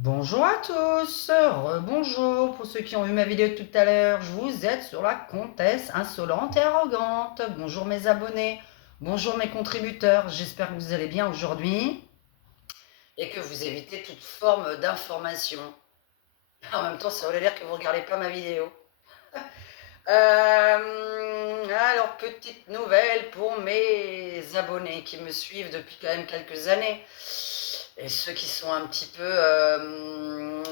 Bonjour à tous, rebonjour pour ceux qui ont vu ma vidéo de tout à l'heure. Je vous aide sur la comtesse insolente et arrogante. Bonjour mes abonnés, bonjour mes contributeurs. J'espère que vous allez bien aujourd'hui et que vous évitez toute forme d'information. En même temps, ça voulait dire que vous ne regardez pas ma vidéo. Alors, petite nouvelle pour mes abonnés qui me suivent depuis quand même quelques années. Et ceux qui sont un petit peu,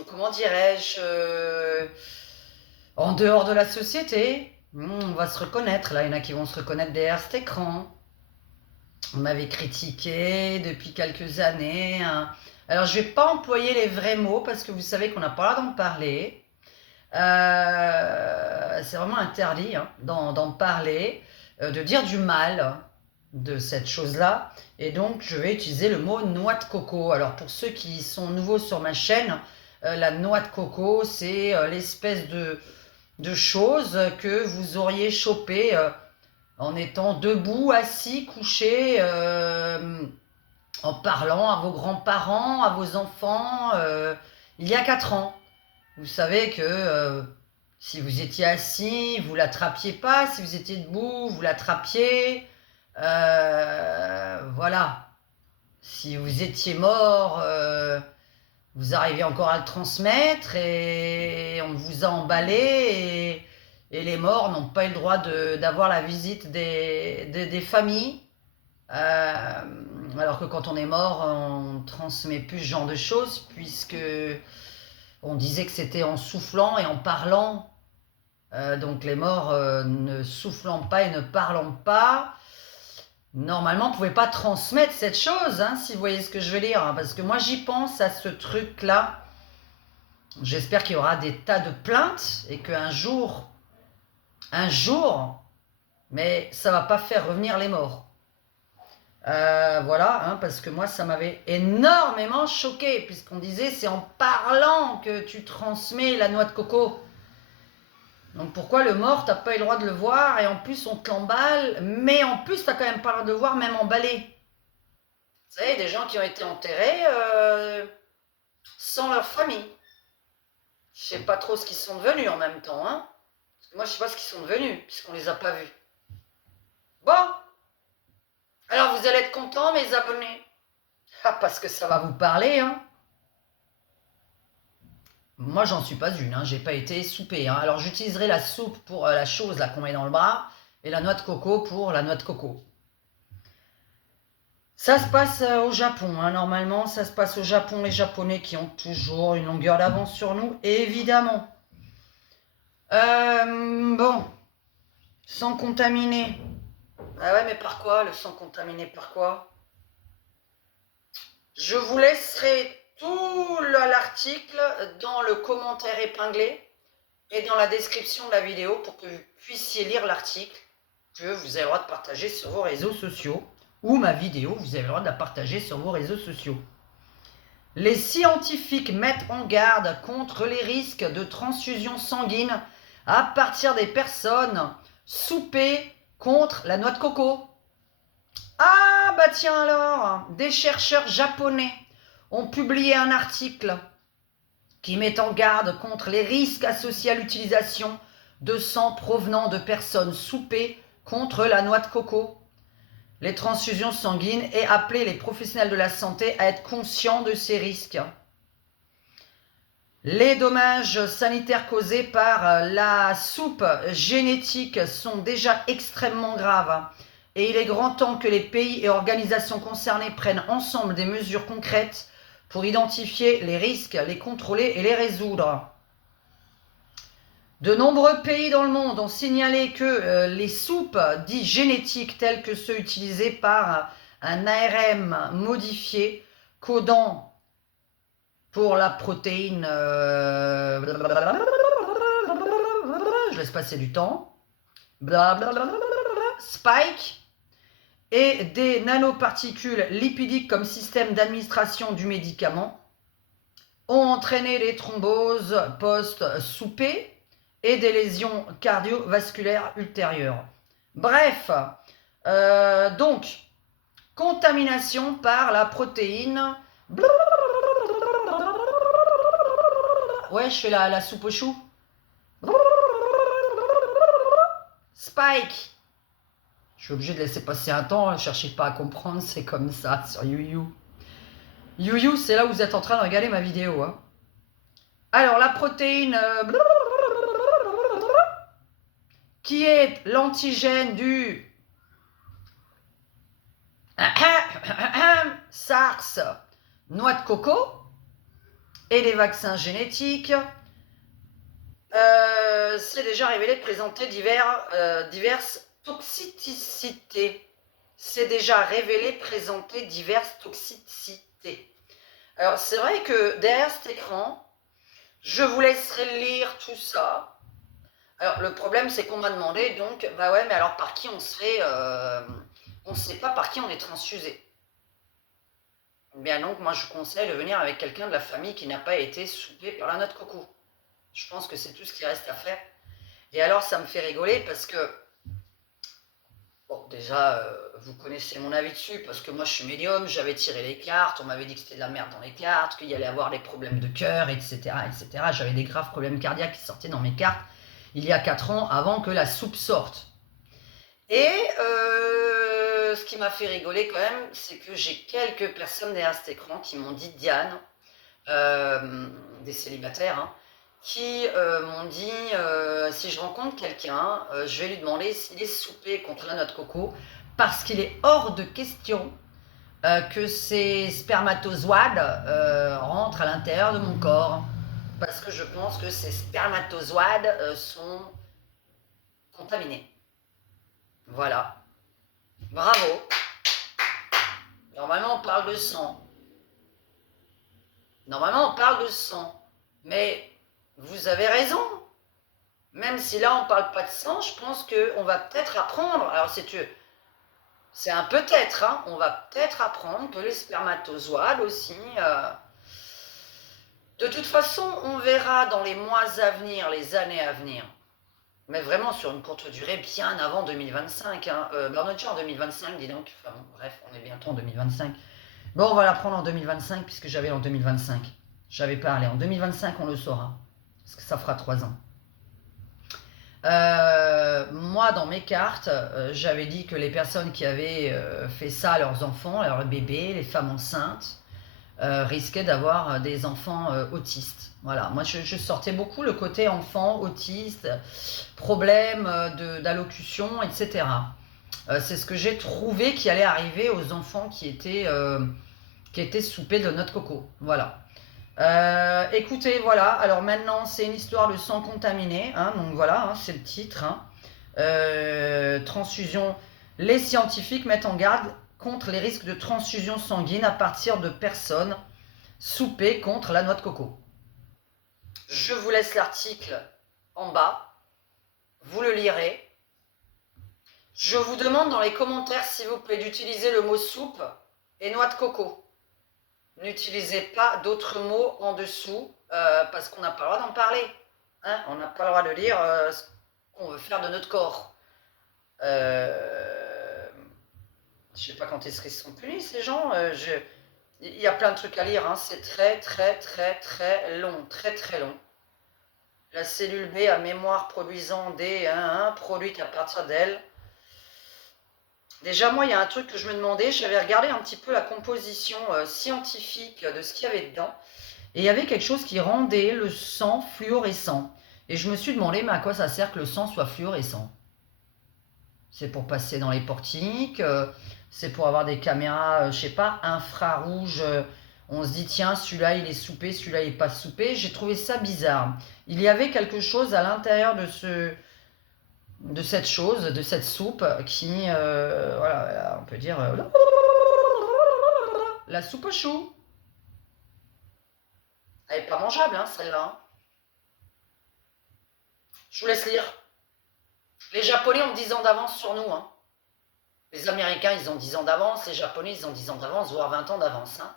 comment dirais-je, en dehors de la société. On va se reconnaître, là, il y en a qui vont se reconnaître derrière cet écran. On m'avait critiqué depuis quelques années, hein. Alors, je ne vais pas employer les vrais mots parce que vous savez qu'on n'a pas le droit d'en parler. C'est vraiment interdit hein, d'en parler, de dire du mal de cette chose-là. Et donc, je vais utiliser le mot noix de coco. Alors, pour ceux qui sont nouveaux sur ma chaîne, la noix de coco, c'est l'espèce de chose que vous auriez chopé en étant debout, assis, couché, en parlant à vos grands-parents, à vos enfants, il y a 4 ans. Vous savez que si vous étiez assis, vous l'attrapiez pas. Si vous étiez debout, vous l'attrapiez. Voilà. Si vous étiez mort, vous arriviez encore à le transmettre et on vous a emballé et les morts n'ont pas eu le droit d'avoir la visite des familles. Alors que quand on est mort, on ne transmet plus ce genre de choses puisque on disait que c'était en soufflant et en parlant. Donc les morts ne soufflant pas et ne parlant pas, normalement on ne pouvait pas transmettre cette chose, hein, si vous voyez ce que je veux dire. Hein, parce que moi j'y pense à ce truc-là. J'espère qu'il y aura des tas de plaintes et qu'un jour, mais ça va pas faire revenir les morts. Voilà, hein, parce que moi ça m'avait énormément choqué, puisqu'on disait c'est en parlant que tu transmets la noix de coco. Donc pourquoi le mort, t'as pas eu le droit de le voir et en plus on te l'emballe, mais en plus t'as quand même pas le droit de le voir même emballé. Vous savez, des gens qui ont été enterrés sans leur famille. Je sais pas trop ce qu'ils sont devenus en même temps, hein. Parce que moi je sais pas ce qu'ils sont devenus, puisqu'on les a pas vus. Bon, alors vous allez être contents mes abonnés. Ah, parce que ça va vous parler, hein. Moi j'en suis pas une, hein. J'ai pas été soupée, hein. Alors j'utiliserai la soupe pour la chose là qu'on met dans le bras, et la noix de coco pour la noix de coco. Ça se passe au Japon, hein. Normalement, ça se passe au Japon, les Japonais qui ont toujours une longueur d'avance sur nous, évidemment. Bon, sang contaminé. Ah ouais, mais par quoi le sang contaminé? Par quoi? Je vous laisserai tout l'article dans le commentaire épinglé et dans la description de la vidéo pour que vous puissiez lire l'article que vous avez le droit de partager sur vos réseaux sociaux ou ma vidéo, vous avez le droit de la partager sur vos réseaux sociaux. Les scientifiques mettent en garde contre les risques de transfusion sanguine à partir des personnes soupées contre la noix de coco. Ah bah tiens alors, des chercheurs japonais ont publié un article qui met en garde contre les risques associés à l'utilisation de sang provenant de personnes soupées contre la noix de coco. Les transfusions sanguines et appeler les professionnels de la santé à être conscients de ces risques. Les dommages sanitaires causés par la soupe génétique sont déjà extrêmement graves et il est grand temps que les pays et organisations concernées prennent ensemble des mesures concrètes pour identifier les risques, les contrôler et les résoudre. De nombreux pays dans le monde ont signalé que les soupes dites génétiques telles que ceux utilisés par un ARM modifié codant pour la protéine je laisse passer du temps Spike et des nanoparticules lipidiques comme système d'administration du médicament ont entraîné des thromboses post-soupées et des lésions cardiovasculaires ultérieures. Bref, donc, contamination par la protéine Ouais, je fais la soupe aux choux. Spike. Je suis obligé de laisser passer un temps, ne cherchez pas à comprendre, c'est comme ça sur YouYou. YouYou, c'est là où vous êtes en train de regarder ma vidéo. Hein. Alors, la protéine qui est l'antigène du SARS, noix de coco et les vaccins génétiques, c'est déjà révélé de présenter diverses toxicités. C'est déjà révélé présenter diverses toxicités. Alors, c'est vrai que derrière cet écran, je vous laisserai lire tout ça. Alors, le problème, c'est qu'on m'a demandé, donc, bah ouais, mais alors par qui on se fait... on ne sait pas par qui on est transfusé. Bien donc, moi, je conseille de venir avec quelqu'un de la famille qui n'a pas été soupé par la noix de coco. Je pense que c'est tout ce qui reste à faire. Et alors, ça me fait rigoler parce que... Bon, déjà, vous connaissez mon avis dessus, parce que moi, je suis médium, j'avais tiré les cartes, on m'avait dit que c'était de la merde dans les cartes, qu'il y allait avoir des problèmes de cœur, etc., etc. J'avais des graves problèmes cardiaques qui sortaient dans mes cartes il y a 4 ans, avant que la soupe sorte. Et ce qui m'a fait rigoler quand même, c'est que j'ai quelques personnes derrière cet écran qui m'ont dit, Diane, des célibataires, hein, qui m'ont dit, si je rencontre quelqu'un, je vais lui demander s'il est soupé contre la noix de coco, parce qu'il est hors de question que ces spermatozoïdes rentrent à l'intérieur de mon corps, parce que je pense que ces spermatozoïdes sont contaminés. Voilà. Bravo. Normalement, on parle de sang. Normalement, on parle de sang. Mais vous avez raison. Même si là, on ne parle pas de sang, je pense qu'on va peut-être apprendre. Alors, c'est un peut-être. Hein, on va peut-être apprendre que les spermatozoïdes aussi... de toute façon, on verra dans les mois à venir, les années à venir. Mais vraiment sur une courte durée, bien avant 2025. Hein. On est déjà en 2025, dis donc. Enfin bon, bref, on est bientôt en 2025. Bon, on va la prendre en 2025, puisque j'avais en 2025. J'avais pas, allez, en 2025, on le saura. Parce que ça fera 3 ans. Moi, dans mes cartes, j'avais dit que les personnes qui avaient fait ça à leurs enfants, à leurs bébés, les femmes enceintes, risquaient d'avoir des enfants autistes. Voilà, moi je sortais beaucoup le côté enfant, autiste, problème d'allocution, etc. C'est ce que j'ai trouvé qui allait arriver aux enfants qui étaient soupés de noix de coco. Voilà. Écoutez, voilà, alors maintenant c'est une histoire de sang contaminé, hein, donc voilà, hein, c'est le titre. Hein. Transfusion, les scientifiques mettent en garde contre les risques de transfusion sanguine à partir de personnes soupées contre la noix de coco. Je vous laisse l'article en bas, vous le lirez. Je vous demande dans les commentaires, s'il vous plaît, d'utiliser le mot soupe et noix de coco. N'utilisez pas d'autres mots en dessous, parce qu'on n'a pas le droit d'en parler. Hein, on n'a pas le droit de dire ce qu'on veut faire de notre corps. Je ne sais pas quand est-ce qu'ils sont punis, ces gens. Il y a plein de trucs à lire, hein. C'est très, très, très, très long. Très, très long. La cellule B à mémoire produisant des produites à partir d'elle. Déjà, moi, il y a un truc que je me demandais. J'avais regardé un petit peu la composition scientifique de ce qu'il y avait dedans. Et il y avait quelque chose qui rendait le sang fluorescent. Et je me suis demandé, mais à quoi ça sert que le sang soit fluorescent? C'est pour passer dans les portiques, c'est pour avoir des caméras, je sais pas, infrarouges. On se dit, tiens, celui-là, il est soupé, celui-là, il n'est pas soupé. J'ai trouvé ça bizarre. Il y avait quelque chose à l'intérieur de cette chose, de cette soupe, qui, voilà, on peut dire, la soupe aux choux. Elle n'est pas mangeable, hein, celle-là. Hein. Je vous laisse lire. Les Japonais ont 10 ans d'avance sur nous. Hein. Les Américains, ils ont 10 ans d'avance. Les Japonais, ils ont 10 ans d'avance, voire 20 ans d'avance. Hein.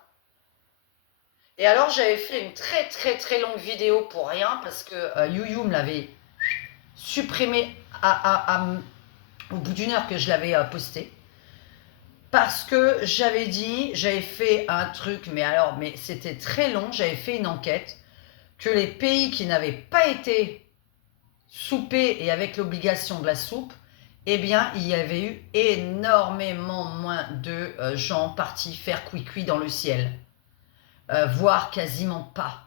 Et alors, j'avais fait une très, très, très longue vidéo pour rien, parce que YouYou me l'avait supprimé au bout d'une heure que je l'avais posté. Parce que j'avais fait un truc, mais c'était très long, j'avais fait une enquête que les pays qui n'avaient pas été soupés et avec l'obligation de la soupe, eh bien, il y avait eu énormément moins de gens partis faire cuicui dans le ciel, voire quasiment pas.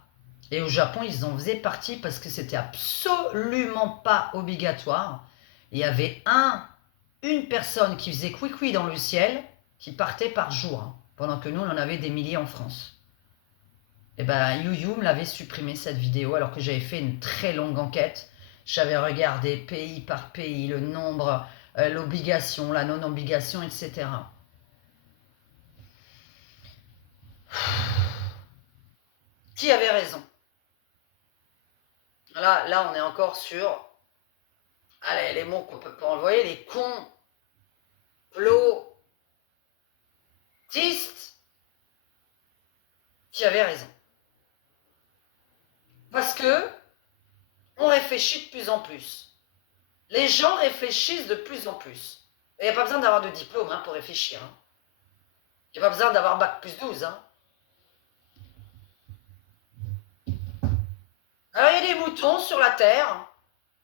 Et au Japon, ils en faisaient partie parce que c'était absolument pas obligatoire. Il y avait une personne qui faisait cuicui dans le ciel qui partait par jour, hein, pendant que nous, on en avait des milliers en France. Et ben, YouYou me l'avait supprimé cette vidéo alors que j'avais fait une très longue enquête. J'avais regardé pays par pays, le nombre, l'obligation, la non-obligation, etc. Qui avait raison? Là, on est encore sur allez, les mots qu'on peut pas envoyer, les complotistes qui avaient raison. Parce que on réfléchit de plus en plus. Les gens réfléchissent de plus en plus. Et il n'y a pas besoin d'avoir de diplôme hein, pour réfléchir. Hein. Il n'y a pas besoin d'avoir bac plus 12. Hein. Alors il y a des moutons sur la terre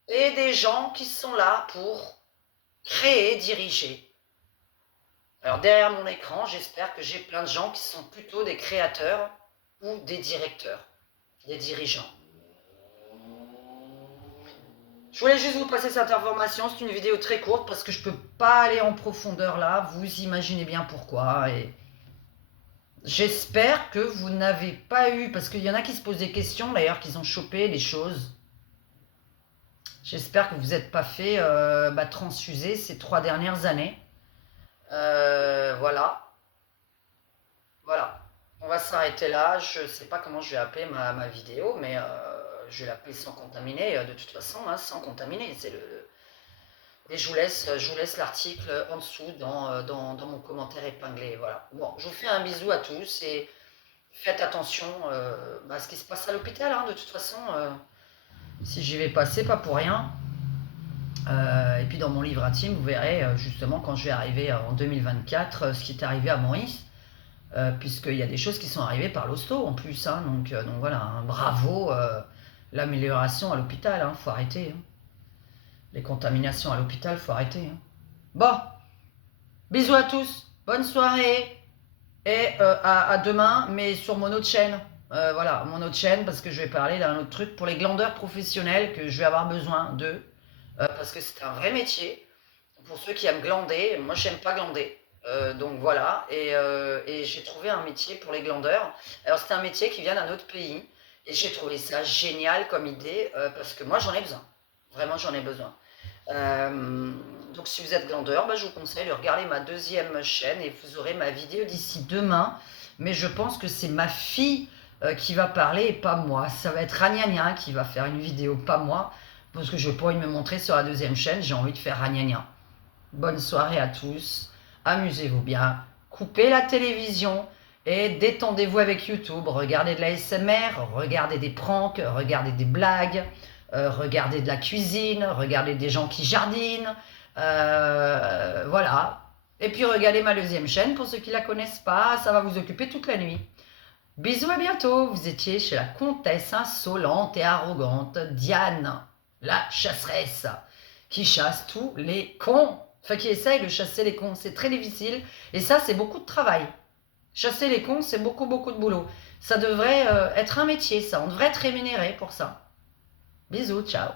et des gens qui sont là pour créer, diriger. Alors derrière mon écran, j'espère que j'ai plein de gens qui sont plutôt des créateurs ou des directeurs, des dirigeants. Je voulais juste vous passer cette information, c'est une vidéo très courte parce que je ne peux pas aller en profondeur là, vous imaginez bien pourquoi. Et j'espère que vous n'avez pas eu, parce qu'il y en a qui se posent des questions d'ailleurs, qu'ils ont chopé des choses. J'espère que vous n'êtes pas fait transfuser ces 3 dernières années. Voilà. Voilà. On va s'arrêter là. Je ne sais pas comment je vais appeler ma vidéo, mais je vais l'appeler sans contaminer. De toute façon, hein, sans contaminer. C'est et je vous laisse l'article en dessous dans mon commentaire épinglé. Voilà. Bon, je vous fais un bisou à tous et faites attention à ce qui se passe à l'hôpital. Hein, de toute façon, si j'y vais passer, pas pour rien. Et puis dans mon livre intime, vous verrez justement quand je vais arriver en 2024 ce qui est arrivé à Maurice. Puisqu'il y a des choses qui sont arrivées par l'hosto en plus. Hein, donc voilà, hein, bravo, l'amélioration à l'hôpital, hein, faut arrêter. Hein. Les contaminations à l'hôpital, faut arrêter. Hein. Bon, bisous à tous, bonne soirée, et à demain, mais sur mon autre chaîne. Voilà, mon autre chaîne, parce que je vais parler d'un autre truc pour les glandeurs professionnels que je vais avoir besoin d'eux, parce que c'est un vrai métier. Pour ceux qui aiment glander, moi j'aime pas glander. Donc voilà, et j'ai trouvé un métier pour les glandeurs. Alors c'est un métier qui vient d'un autre pays, et j'ai trouvé ça génial comme idée, parce que moi j'en ai besoin. Vraiment j'en ai besoin. Donc si vous êtes glandeur, je vous conseille de regarder ma deuxième chaîne, et vous aurez ma vidéo d'ici demain. Mais je pense que c'est ma fille qui va parler et pas moi. Ça va être Ragnagna qui va faire une vidéo, pas moi, parce que je n'ai pas envie de me montrer sur la deuxième chaîne, j'ai envie de faire Ragnagna. Bonne soirée à tous. Amusez-vous bien, coupez la télévision et détendez-vous avec YouTube. Regardez de la SMR, regardez des pranks, regardez des blagues, regardez de la cuisine, regardez des gens qui jardinent. Voilà. Et puis regardez ma deuxième chaîne pour ceux qui ne la connaissent pas, ça va vous occuper toute la nuit. Bisous, à bientôt. Vous étiez chez la comtesse insolente et arrogante Diane, la chasseresse, qui chasse tous les cons. Enfin, qui essaye de chasser les cons. C'est très difficile. Et ça, c'est beaucoup de travail. Chasser les cons, c'est beaucoup, beaucoup de boulot. Ça devrait être un métier, ça. On devrait être rémunéré pour ça. Bisous, ciao.